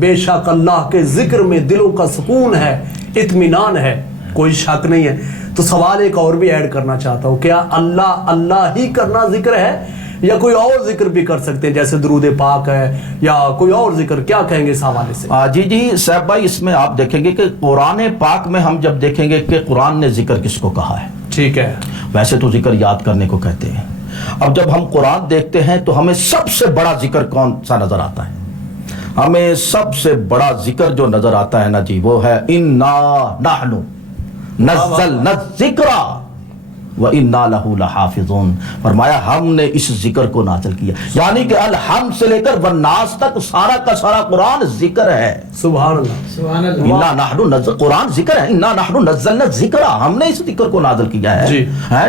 بے شک اللہ کے ذکر میں دلوں کا سکون ہے، اطمینان ہے، کوئی شک نہیں ہے۔ تو سوال ایک اور بھی ایڈ کرنا چاہتا ہوں، کیا اللہ ہی کرنا ذکر ہے یا کوئی اور ذکر بھی کر سکتے ہیں، جیسے درود پاک ہے یا کوئی اور ذکر؟ کیا کہیں گے اس حوالے سے؟ جی صاحب بھائی، اس میں آپ دیکھیں گے کہ قرآن پاک میں ہم جب دیکھیں گے کہ قرآن نے ذکر کس کو کہا ہے، ٹھیک ہے، ویسے تو ذکر یاد کرنے کو کہتے ہیں۔ اب جب ہم قرآن دیکھتے ہیں تو ہمیں سب سے بڑا ذکر کون سا نظر آتا ہے؟ ہمیں سب سے بڑا ذکر جو نظر آتا ہے نا جی، وہ ہے اِنَّا نَحْنُ نَزَّلْنَا الذِّكْرَ وَإِنَّا لَهُ لَحَافِظُونَ۔ فرمایا ہم نے اس ذکر کو نازل کیا، یعنی کہ الحمد سے لے کر والناس تک سارا کا سارا قرآن ذکر ہے۔ سبحان اللہ، سبحان اللہ۔ اِنَّا نَحْنُ نَزَّلْنَا، قرآن ذکر ہے، اِنَّا نَحْنُ نَزَّلْنَا الذِّكْرَ، ہم نے اس ذکر کو نازل کیا ہے جی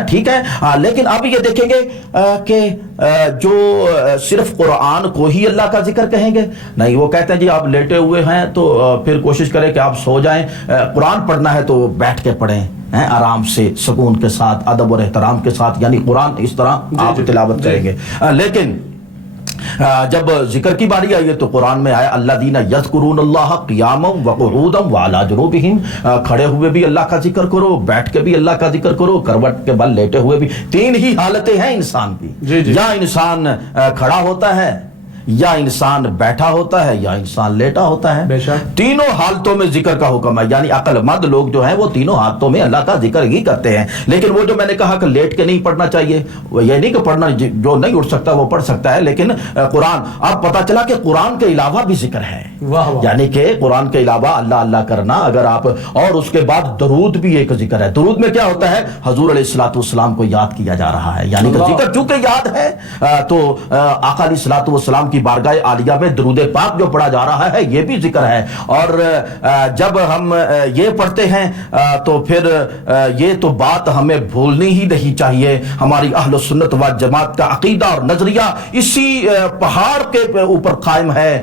ٹھیک ہے۔ لیکن اب یہ دیکھیں گے کہ جو صرف قرآن کو ہی اللہ کا ذکر کہیں گے، نہیں، وہ کہتے ہیں جی آپ لیٹے ہوئے ہیں تو پھر کوشش کریں کہ آپ سو جائیں، قرآن پڑھنا ہے تو بیٹھ کے پڑھیں آرام سے، سکون کے ساتھ، ادب اور احترام کے ساتھ، یعنی قرآن اس طرح آپ تلاوت کریں گے۔ لیکن جب ذکر کی باری آئی ہے تو قرآن میں آیا الذین یذکرون اللہ قیاما وقعودا وعلی جنوبہم، کھڑے ہوئے بھی اللہ کا ذکر کرو، بیٹھ کے بھی اللہ کا ذکر کرو، کروٹ کے بل لیٹے ہوئے بھی۔ تین ہی حالتیں ہیں انسان کی، یا انسان کھڑا ہوتا ہے، یا انسان بیٹھا ہوتا ہے، یا انسان لیٹا ہوتا ہے۔ تینوں حالتوں میں ذکر کا حکم ہے، یعنی عقل مند لوگ جو ہیں وہ تینوں حالتوں میں اللہ کا ذکر ہی کرتے ہیں۔ لیکن وہ جو میں نے کہا کہ لیٹ کے نہیں پڑھنا چاہیے، وہ یہ نہیں کہ پڑھنا، جو نہیں اٹھ سکتا وہ پڑھ سکتا ہے، لیکن قرآن، اب پتہ چلا کہ قرآن کے علاوہ بھی ذکر ہے، یعنی کہ قرآن کے علاوہ اللہ اللہ کرنا، اگر آپ، اور اس کے بعد درود بھی ایک ذکر ہے۔ درود میں کیا ہوتا ہے؟ حضور علیہ الصلوۃ والسلام کو یاد کیا جا رہا ہے، یعنی کہ ذکر چونکہ یاد ہے تو آقا علیہ الصلوۃ والسلام کی بارگاہ عالیہ میں درود پاک جو پڑھا جا رہا ہے یہ بھی ذکر ہے۔ اور جب ہم یہ پڑھتے ہیں تو پھر یہ تو بات ہمیں بھولنی ہی نہیں چاہیے، ہماری اہل سنت و جماعت کا عقیدہ اور نظریہ اسی پہاڑ کے اوپر قائم ہے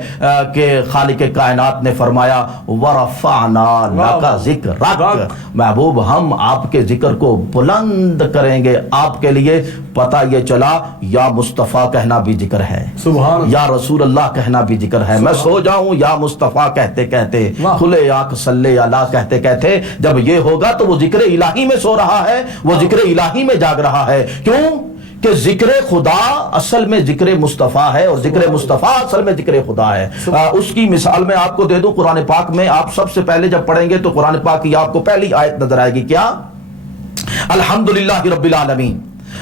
کہ خالق کائنات نے فرمایا وَرَفَعْنَا لَكَ ذِكْرَكَ، محبوب ہم آپ کے ذکر کو بلند کریں گے آپ کے لیے۔ پتہ یہ چلا یا مصطفیٰ کہنا بھی ذکر ہے، یا رسول اللہ کہنا بھی ذکر ہے۔ میں سو جاؤں یا مصطفیٰ کہتے کہتے، کھلے آنکھ صلی اللہ کہتے کہتے، جب یہ ہوگا تو وہ ذکر الہی میں سو رہا ہے، وہ ذکر الہی میں جاگ رہا ہے۔ کیوں کہ ذکر خدا اصل میں ذکر مصطفیٰ ہے، اور ذکر مصطفیٰ اصل میں ذکر خدا ہے۔ اس کی مثال میں آپ کو دے دوں، قرآن پاک میں آپ سب سے پہلے جب پڑھیں گے تو قرآن پاک کی آپ کو پہلی آیت نظر آئے گی، کیا؟ الحمدللہ رب العالمین۔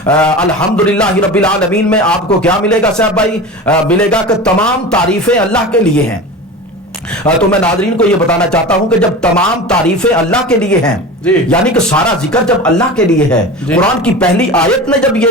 الحمدللہ رب العالمین میں آپ کو کیا ملے گا صاحب بھائی؟ ملے گا کہ تمام تعریفیں اللہ کے لیے ہیں۔ تو میں ناظرین کو یہ بتانا چاہتا ہوں کہ جب تمام تعریفیں اللہ کے لیے ہیں، یعنی کہ سارا ذکر جب اللہ کے لیے ہے، قرآن کی پہلی آیت نے جب یہ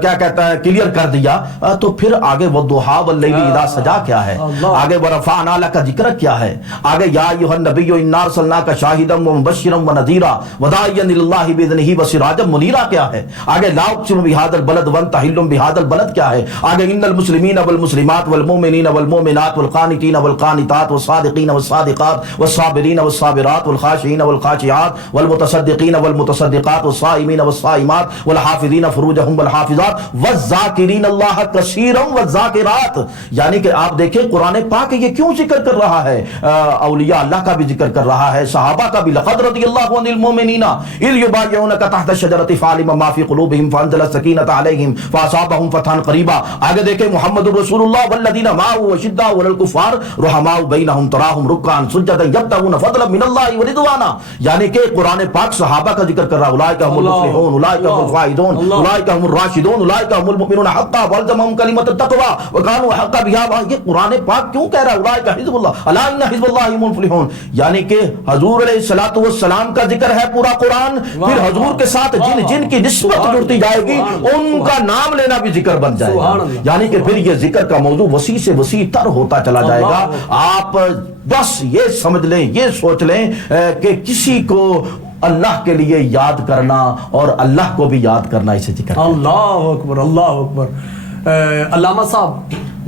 کیا کہتا ہے کلیئر کر دیا، تو پھر آگے وَالضُّحَىٰ وَاللَّيْلِ إِذَا سَجَىٰ کیا ہے، آگے وَرَفَعْنَا لَكَ ذِكْرَكَ کیا ہے، آگے یا ایھا النبی اِنَّا أَرْسَلْنَاكَ شَاهِدًا وَمُبَشِّرًا وَنَذِيرًا وَدَاعِيًا إِلَى اللَّهِ بِإِذْنِهِ وَسِرَاجًا مُنِيرًا کیا ہے، آگے لَا أُقْسِمُ بِهَٰذَا الْبَلَدِ وَأَنْتَ حِلٌّ بِهَٰذَا الْبَلَدِ کیا ہے، آگے إِنَّ الْمُسْلِمِينَ وَالْمُسْلِمَاتِ وَالْمُؤْمِنِينَ وَالْمُؤْمِنَاتِ وَالْقَانِتِينَ وَالْقَانِتَاتِ وَالصَّادِقِينَ وَالصَّادِقَاتِ وَالصَّابِرِينَ وَالصَّابِرَاتِ وَالْخَاشِعِينَ وَالْخَاشِعَاتِ وَالْمُتَصَدِّقِينَ والمتصدقات والصائمين والصائمات والحافظين فروجهم والحافظات والذاکرین اللہ کثیرا والذاکرات، یعنی کہ آپ دیکھیں قرآن پاک یہ کیوں ذکر کر رہا ہے؟ اولیاء اللہ کا بھی ذکر کر رہا ہے، صحابہ کا بھی، لقد رضی اللہ عن المؤمنین اذ یبایعونک تحت الشجرۃ فعلم ما فی قلوبهم فانزل السکینۃ علیہم فاصابهم فتحا قریبا۔ آگے دیکھیں محمد رسول اللہ والذین معه اشداء علی الکفار رحماء بینہم تراہم رکعا سجدا یبتغون فضلا من اللہ ورضوانا، یعنی کہ قرآن پاک صحابہ کا ذکر کر رہا ہے، اولئک هم المفلحون اولئک هم الفائزون اولئک هم الراشدون اولئک هم المؤمنون حقا والزمهم کلمۃ التقوی وكانوا حقا بها۔ یہ قرآن پاک کیوں کہہ رہا ہے اولئک حزب اللہ الا ان حزب اللہ هم المفلحون، یعنی کہ حضور علیہ الصلوۃ والسلام کا ذکر ہے پورا قرآن، پھر حضور کے ساتھ جن جن کی نسبت جڑتی جائے گی ان کا نام لینا بھی ذکر بن جائے گا، یعنی کہ پھر یہ ذکر کا موضوع وسیع سے وسیع تر ہوتا چلا جائے گا۔ آپ بس یہ سمجھ لیں، یہ سوچ لیں کہ کسی کو اللہ کے لیے یاد کرنا اور اللہ کو بھی یاد کرنا اسے ذکر۔ اللہ اکبر، اللہ اکبر۔ علامہ صاحب